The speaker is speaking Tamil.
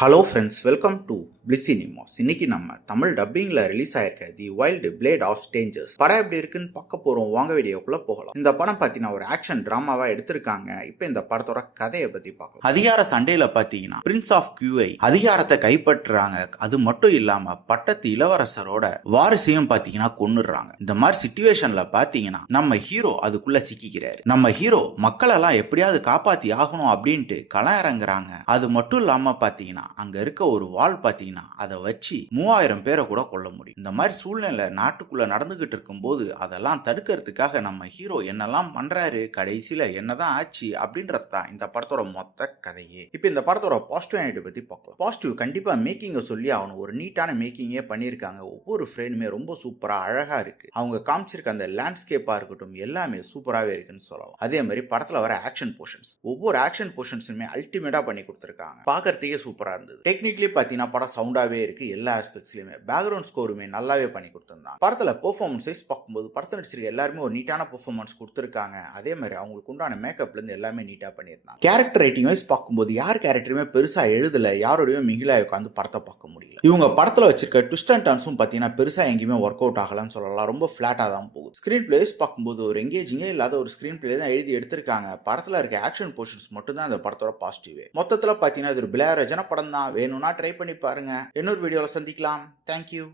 Hello friends, welcome to bliss cinemas. இன்னைக்கு நம்ம தமிழ் டப்பிங்ல ரிலீஸ் ஆயிருக்க the wild blade of strangers படம் எப்படி இருக்குன்னு பார்க்க போறோம். வாங்க வீடியோக்குள்ள போகலாம். இந்த படம் பார்த்தீங்கன்னா ஒரு ஆக்ஷன் டிராமாவா எடுத்திருக்காங்க. இப்போ இந்த படத்தோட கதையை பத்தி பார்க்கலாம். அதிகார சண்டையில பார்த்தீங்கன்னா பிரின்ஸ் ஆஃப் கியூஐ அதிகாரத்தை கைப்பற்றுறாங்க. அது மட்டும் இல்லாம பட்டத்து இளவரசரோட வாரிசையும் பார்த்தீங்கன்னா கொன்னுடுறாங்க. இந்த மாதிரி சிச்சுவேஷன்ல பார்த்தீங்கன்னா நம்ம ஹீரோ அதுக்குள்ள சிக்கிக்கிறாரு. நம்ம ஹீரோ மக்களெல்லாம் எப்படியாவது காப்பாத்தி ஆகணும் அப்படின்ட்டு களம் இறங்குறாங்க. அது மட்டும் இல்லாம பார்த்தீங்கன்னா அங்க இருக்க ஒரு வால் பாத்தீங்கன்னா அதை வச்சு 3000 பேரை கூட கொல்ல முடியும். இந்த மாதிரி சூழ்நிலை நாட்டுக்குள்ள நடந்துகிட்டு இருக்கும் போது அதெல்லாம் தடுக்கிறதுக்காக நம்ம ஹீரோ என்னெல்லாம் பண்றாரு, கடைசியில என்னதான் ஆச்சு அப்படின்றது தான் இந்த படத்தோட மொத்த கதையே. இப்ப இந்த படத்தோட பாசிட்டிவ் பத்தி பார்க்கலாம். பாசிட்டிவ் கண்டிப்பா மேக்கிங்க சொல்லி அவனுக்கு ஒரு நீட்டான மேக்கிங்கே பண்ணியிருக்காங்க. ஒவ்வொரு ஃப்ரேமுமே ரொம்ப சூப்பரா அழகா இருக்கு. அவங்க காமிச்சிருக்க அந்த லேண்ட்ஸ்கேப்பா இருக்கட்டும் எல்லாமே சூப்பராகவே இருக்குன்னு சொல்லலாம். அதே மாதிரி படத்துல வர ஆக்ஷன் போர்ஷன்ஸ் ஒவ்வொரு ஆக்ஷன் போர்ஷன்ஸுமே அல்டிமேட்டா பண்ணி கொடுத்துருக்காங்க. பார்க்கறதுக்கே சூப்பரா இருந்தது. டெக்னிக்கலி பார்த்தீங்கன்னா படம் சவுண்டாவே இருக்கு. எல்லா ஆஸ்பெக்ட்ஸ்லயுமே பேக்ரவுண்ட் ஸ்கோருமே நல்லாவே பண்ணி கொடுத்திருந்தாங்க. படத்துல பெர்ஃபார்மன்ஸ் வைஸ் பார்க்கும்போது படத்தை நடிச்சிருக்க எல்லாருமே ஒரு நீட்டான பெர்ஃபார்மன்ஸ் கொடுத்துருக்காங்க. அதே மாதிரி அவங்களுக்கு உண்டான மேக்கப்ல இருந்து எல்லாமே நீட்டா பண்ணியிருந்தாங்க. கேரக்டர் ரைட்டிங் வைஸ் பார்க்கும்போது யார் கேரக்டருமே பெருசா எழுதல, யாரோடய மிகிலா உட்காந்து படத்தை பார்க்க முடியல. இவங்க படத்துல வச்சிருக்க ட்விஸ்ட் அண்ட் டர்ன்ஸும் பார்த்தீங்கன்னா பெருசா எங்கேயுமே ஒர்க் அவுட் ஆகலன்னு சொல்லலாம். ரொம்ப ஃபிளாட்டா தான் போகுது. ஸ்கிரீன் பிளேஸ் பார்க்கும்போது ஒரு எங்கேஜிங்கே இல்லாத ஒரு ஸ்கிரீன் பிளே தான் எழுதி எடுத்திருக்காங்க. படத்துல இருக்க ஆக்ஷன் போர்ஷன்ஸ் மட்டும் தான் இந்த படத்தோட பாசிட்டிவ். மொத்தத்துல பார்த்தீங்கன்னா இது ஒரு பிளேயர் ஜன படம் தான். வேணும்னா ட்ரை பண்ணி பாருங்க. இன்னொரு வீடியோல சந்திக்கலாம். தேங்க்யூ.